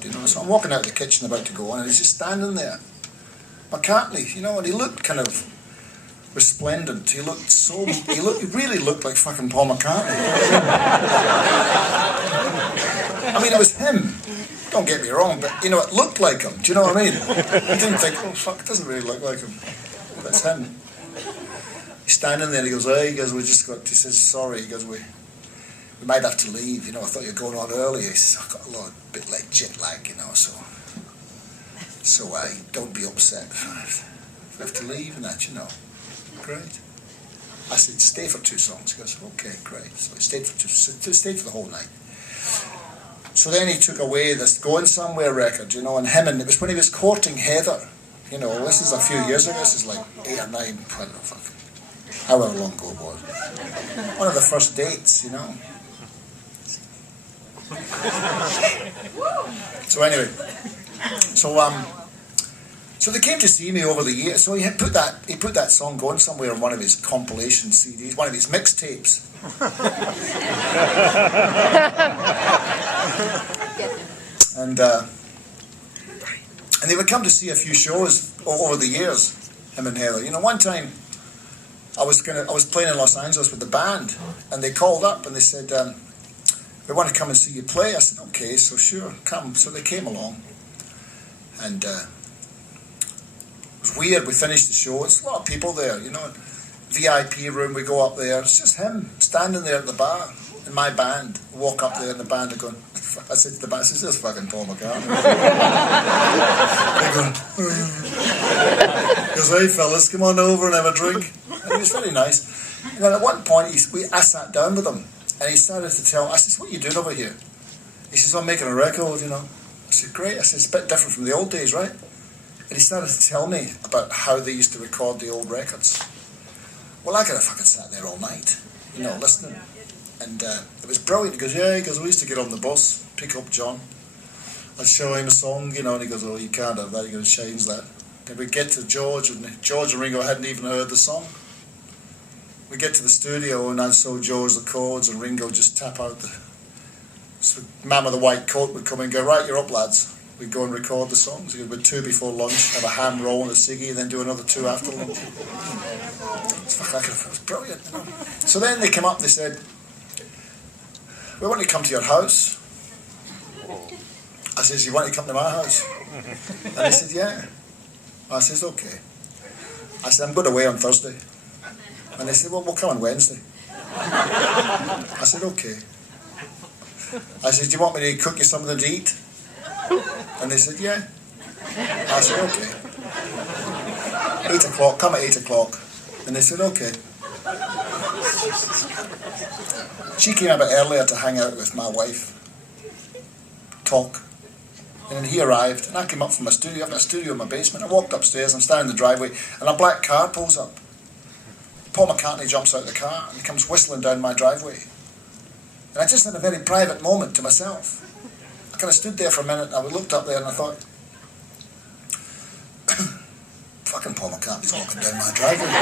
record, you know. So I'm walking out of the kitchen about to go on, and he's just standing there. McCartney, you know, and he looked kind of resplendent. He really looked like fucking Paul McCartney. I mean, it was him. Don't get me wrong, but, you know, it looked like him. Do you know what I mean? I didn't think, oh, fuck, it doesn't really look like him. That's him. He's standing there, he goes, hey, he goes, he says, sorry, he goes, we might have to leave, you know, I thought you were going on earlier. He says, I've got a bit like jet lag, you know, so don't be upset if I have to leave and that, you know. Great. I said, stay for 2 songs. He goes, okay, great. So he stayed for the whole night. So then he took away this Going Somewhere record, you know, and it was when he was courting Heather. You know, this is a few years ago, this is like 8 or 9, I don't know, however long ago it was. One of the first dates, you know. So anyway, so they came to see me over the years. So he put that song Going Somewhere on one of his compilation CDs, one of his mixtapes. And they would come to see a few shows over the years, him and Heather. You know, one time I was playing in Los Angeles with the band, and they called up and they said, we want to come and see you play. I said, okay, so sure, come. So they came along, and it was weird. We finished the show. It's a lot of people there, you know. VIP room, we go up there. It's just him standing there at the bar. And my band walk up there, and the band are going. I said to the band, "This is fucking Paul McCartney." They're going. He goes, "Hey fellas, come on over and have a drink." And he was very nice. And then at one point, I sat down with him, and he started to tell. I said, "What are you doing over here?" He says, "I'm making a record, you know." I said, "Great." I said, "It's a bit different from the old days, right?" And he started to tell me about how they used to record the old records. Well, I could have fucking sat there all night, you know, listening. And it was brilliant. He goes, yeah, he goes, we used to get on the bus, pick up John. I'd show him a song, you know, and he goes, oh, you can't have that. He goes, change that. Then we'd get to George and Ringo hadn't even heard the song. We get to the studio, and I'd show George the chords, and Ringo just tap out the... So man with the white coat would come and go, right, you're up, lads. We'd go and record the songs. We'd do 2 before lunch, have a ham roll and a ciggy, and then do another 2 after lunch. It was brilliant. You know? So then they came up and they said, we want to come to your house. I says, you want to come to my house? And they said, yeah. I says, okay. I said, I'm going away on Thursday. And they said, well, we'll come on Wednesday. I said, okay. I said, do you want me to cook you something to eat? And they said, yeah. I said, okay. 8 o'clock, come at 8 o'clock. And they said, okay. She came a bit earlier to hang out with my wife, talk. And then he arrived, and I came up from my studio. I've got a studio in my basement. I walked upstairs, I'm standing in the driveway, and a black car pulls up. Paul McCartney jumps out of the car, and he comes whistling down my driveway. And I just had a very private moment to myself. I kind of stood there for a minute, and I looked up there, and I thought, fucking Paul McCartney's walking down my driveway.